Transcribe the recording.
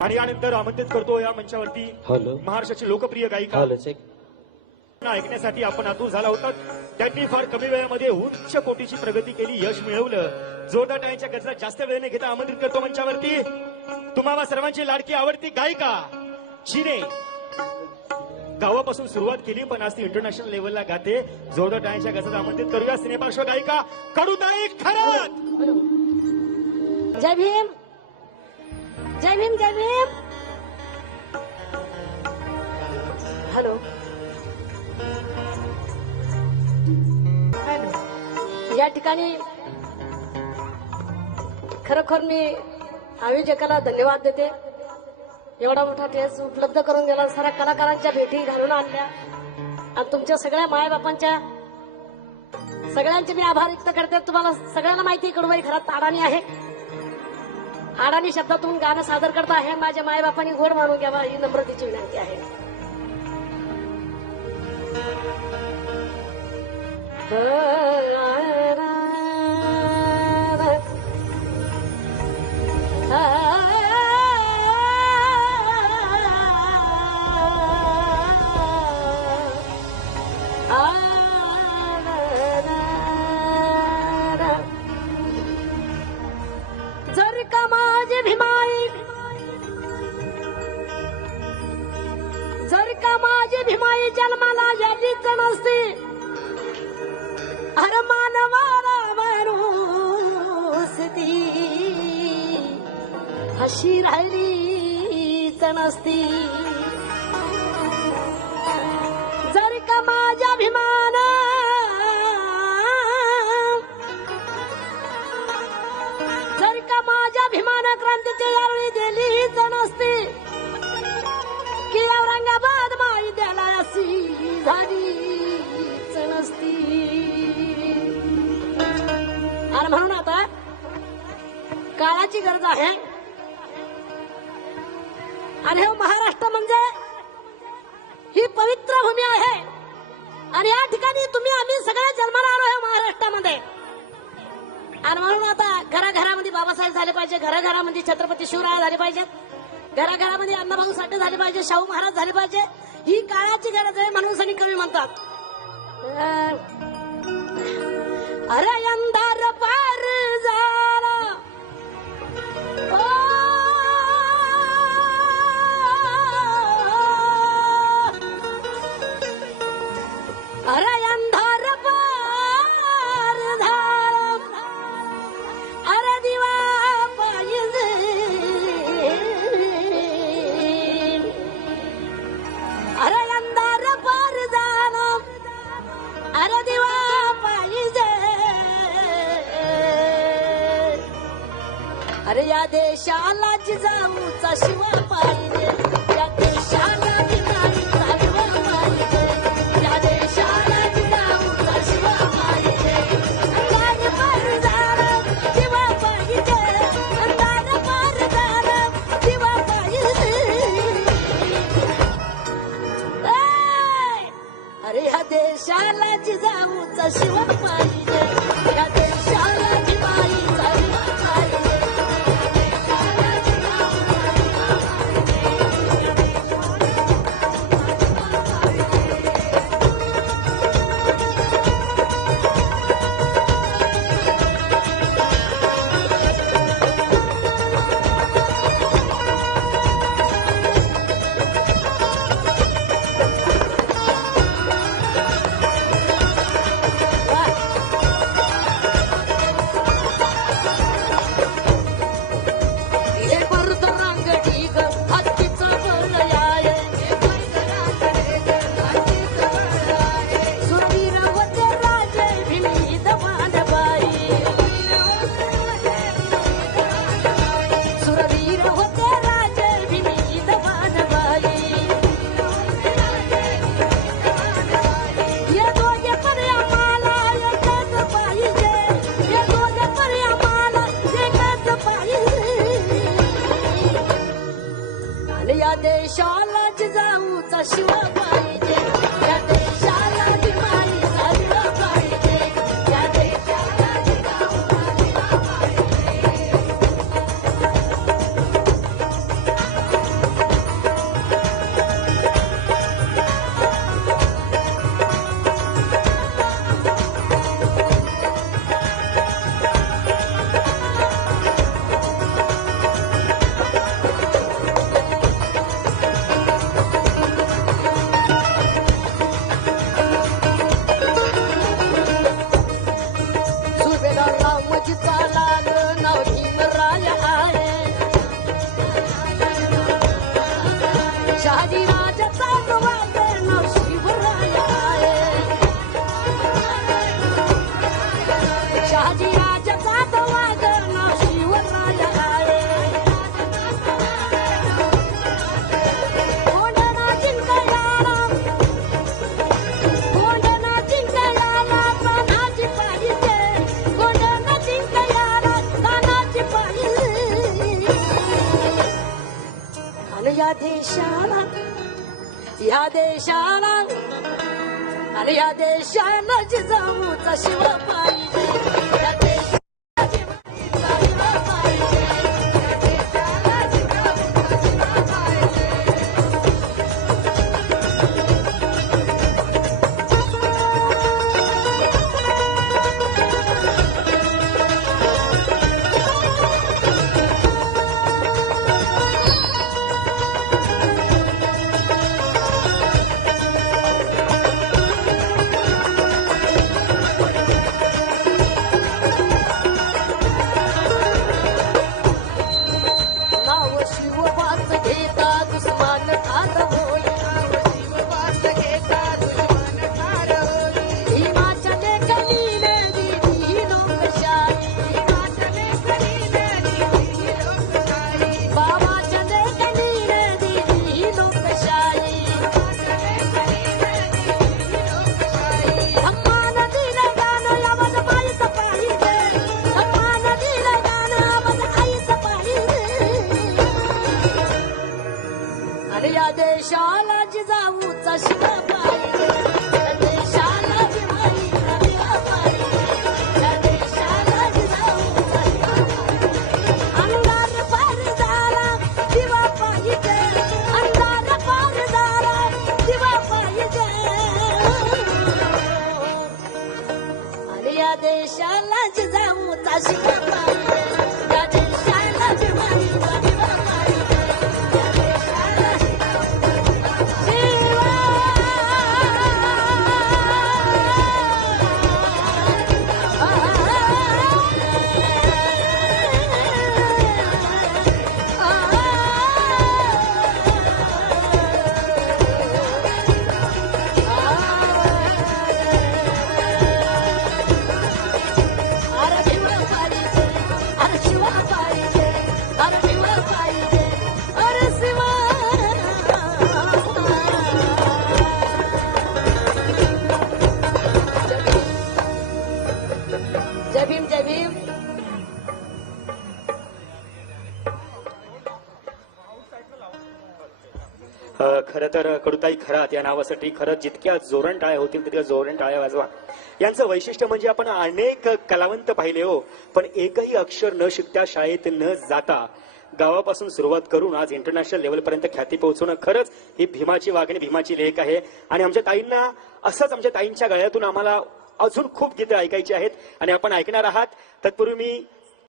आणि यानंतर आमंत्रित करतो या मंचावरती महाराष्ट्राची लोकप्रिय गायिका ऐकण्यासाठी आपण आतुर झाला होता। त्यांनी फार कमी वेळामध्ये उच्च कोटीची प्रगती केली, यश मिळवलं। जोरदार टाळ्यांच्या गजरात जास्त वेळ न घेता आमंत्रित करतो मंचावरती तुम्हाला सर्वांची लाडकी आवडती गायिका, जिने गावापासून सुरुवात केली पण आज ती इंटरनॅशनल लेवलला गाते। जोरदार टाळ्यांच्या गजरात आमंत्रित करूया सिनेपार्श्व गायिका कडूताई खरात। जय भीम, जय भीम, जय भीम। हॅलो, या ठिकाणी खरोखर मी आयोजकाला धन्यवाद देते। एवढा मोठा टेस्ट उपलब्ध करून दिला, साऱ्या कलाकारांच्या भेटी घालून आणल्या आणि तुमच्या सगळ्या मायबापांच्या सगळ्यांचे मी आभार व्यक्त करते। तुम्हाला सगळ्यांना माहिती कडूबाई खरात अडाणी आहे। अडाणी शब्दातून गाणं सादर करता आहे। माझ्या मायबापांनी गोड मानून घ्यावा ही नम्रतेची विनंती आहे। जर का माझी भीमाई, जर का माझी भीमाई जन्माला यादीच नसती, हर मानवाला मरुसती अशी राहिलीच नसती। जर का माझ्या भीमाना, जर का माझ्या भीमाना क्रांतीची यावेळी दिलीच नसती, की औरंगाबाद माई द्याला अशी झालीच नसती। आणि म्हणून आता काळाची गरज आहे आणि हे महाराष्ट्र म्हणजे ही पवित्र भूमी आहे आणि या ठिकाणी तुम्ही आम्ही सगळे जन्माला आलो आहे महाराष्ट्रामध्ये। आणि म्हणून आता घराघरामध्ये बाबासाहेब झाले पाहिजे, घराघरामध्ये छत्रपती शिवराय झाले पाहिजेत, घराघरामध्ये अण्णाभाऊ साठे झाले पाहिजे, शाहू महाराज झाले पाहिजे। ही काळाची गरज आहे म्हणून सनी कवी म्हणतात, अरे अंधार पार झाला अरे अंधार पार झाला, अरे दिवा पाहिजे, अरे अंधार पार झाला, अरे दिवा पाहिजे, अरे या देशाला जिजाऊचा शिवा पाहिजे, या देशाला जिजाऊचा शिवा पाहिजे, या देशाला जिजाऊचा शिवा पाहिजे। अंधार पार झाला दिवा पाहिजे, अंधार पार झाला दिवा पाहिजे। अरे या देशाला जिजाऊचा शिवा पाहिजे, या देशाला जिजाऊचा शिवा पाहिजे। या देशाला जिजाऊचा शिवा पाहिजे, या देशाला जिजाऊचा शिवा पाहिजे, या देशाला जिजाऊचा शिवा पाहिजे। आणि या देशाला आणि या देशाला जिजाऊचा शिव पाहिजे या देशाला जिजाऊचा शिव पाहिजे या देशाला जिजाऊचा शिव पाहिजे नाव शिवबाच घेता दुश्मन ठार होई शिवबाच घेता दुश्मन ठार होई हिमाच्या लेखनीने दिली लोकशाही हिमाच्या लेखनीने दिली लोकशाही बाबाच्या लेखनीने दिली लोकशाही अम्मा नदीला गाणं आवाज माहीत पाहिजे अम्मा नदीला गाणं आवाज आईच पाहिजे आणि या देशाला जिजाऊचा शिव पाहिजे या देशाला जिजाऊचा शिव पाहिजे या देशाला जिजाऊचा शिव पाहिजे अंधार पार झाला दिवा पाहिजे अंधार पार झाला दिवा पाहिजे आणि या देशाला जिजाऊचा शिव पाहिजे या देशाला जिजाऊचा शिव पाहिजे या देशाला अरे शिव पाहिजे अरे शिव पाहिजे अरे शिव पाहिजे अरे शिव जय भीम जय भीम खरं तर कडुताई खरात या नावासाठी खरंच जितक्या जोरण टाळ्या होतील तितक्या जोरण टाळ्या वाजवा. यांचं वैशिष्ट्य म्हणजे आपण अनेक कलावंत पाहिले हो, पण एकही अक्षर न शिकता शाळेत न जाता गावापासून सुरुवात करून आज इंटरनॅशनल लेवलपर्यंत ख्याती पोहोचवणं खरंच ही भीमाची वागणी भीमाची लेख आहे. आणि आमच्या ताईंना असंच आमच्या ताईंच्या गळ्यातून आम्हाला अजून खूप गीतं ऐकायची आहेत आणि आपण ऐकणार आहात. तत्पूर्वी मी